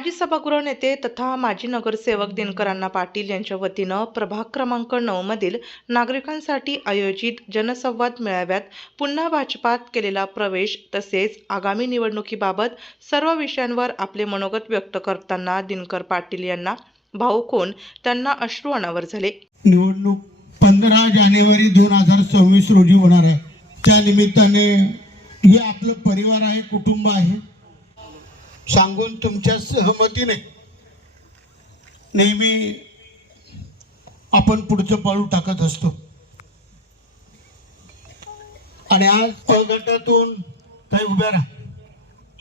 माजी सभागृह नेते तथा माजी नगरसेवक दिनकरांना पाटील यांच्या वतीनं प्रभाग क्रमांक 9 मधील नागरिकांसाठी आयोजित जनसंवाद मेळाव्यात पुन्हा भाजपात केलेला प्रवेश तसेच आगामी निवडणुकीबाबत सर्व विषयांवर आपले मनोगत व्यक्त करताना दिनकर पाटील यांना भावुक होऊन त्यांना अश्रू अनावर झाले। निवडणूक 15 जानेवारी 2026 रोजी होणार आहे। त्या निमित्ताने हे आपलं परिवार आहे, कुटुंब आहे, सांगून तुमच्या सहमतीने नेहमी आपण पुढचं पाऊल टाकत असतो। आणि आज अ गटातून ताई उभ्या राहा,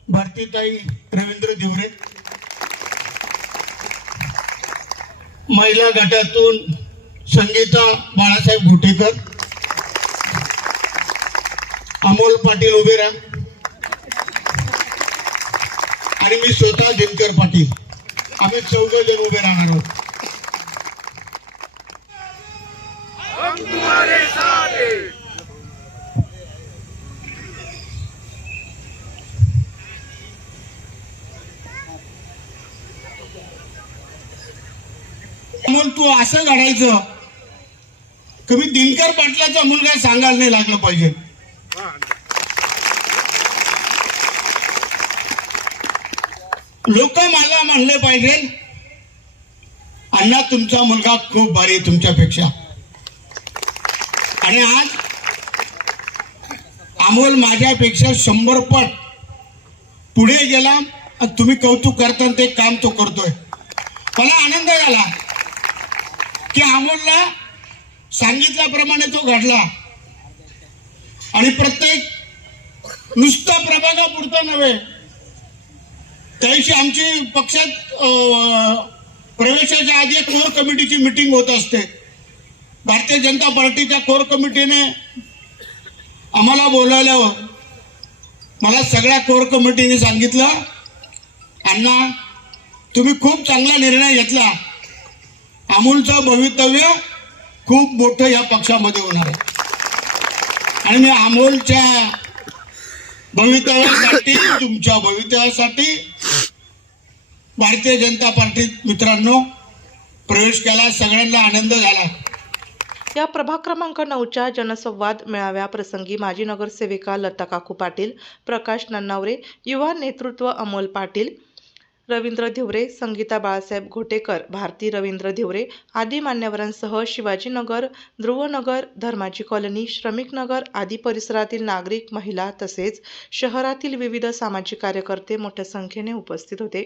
भारतीताई रवींद्र धिवरे, महिला गटातून संगीता बाळासाहेब घोटेकर, अमोल पाटील उभे राहा आणि मी स्वतः दिनकर पाटील, आम्ही 14 जण उभे राहणार आहोत। अमोल, तू असं घडायचं कमी दिनकर पाटलाचा मुलगा सांगायला नाही लागलं पाहिजे। लोक मला म्हणले पाहिजे, अण्णा तुमचा मुलगा खूप भारी तुमच्यापेक्षा। आणि आज अमोल माझ्यापेक्षा 100 पट पुढे गेला आणि तुम्ही कौतुक करता ते काम तो करतोय। मला आनंद झाला की अमोलला सांगितल्याप्रमाणे तो घडला आणि प्रत्येक नुसता प्रभागापुरता नव्हे, त्यादिवशी आमची पक्षात प्रवेशाच्या आधी एक कोर कमिटीची मीटिंग होत असते। भारतीय जनता पार्टीच्या कोर कमिटीने आम्हाला बोलावल्यावर मला सगळ्या कोर कमिटीने सांगितलं, अण्णा तुम्ही खूप चांगला निर्णय घेतला, अमोलचं भवितव्य खूप मोठं या पक्षामध्ये होणार आहे। आणि मी अमोलच्या भवितव्यासाठी, तुमच्या भवितव्यासाठी भारतीय जनता पार्टीत मित्रांनो प्रवेश केला, सगळ्यांना आनंद झाला। या प्रभाग क्रमांक 9च्या जनसंवाद मेळाव्याप्रसंगी माजी नगरसेविका लता काकू पाटील, प्रकाश नन्नावरे, युवा नेतृत्व अमोल पाटील, रवींद्र धिवरे, संगीता बाळासाहेब घोटेकर, भारती रवींद्र धिवरे आदी मान्यवरांसह शिवाजीनगर, ध्रुवनगर, धर्माजी कॉलनी, श्रमिक नगर आदी परिसरातील नागरिक, महिला तसेच शहरातील विविध सामाजिक कार्यकर्ते मोठ्या संख्येने उपस्थित होते।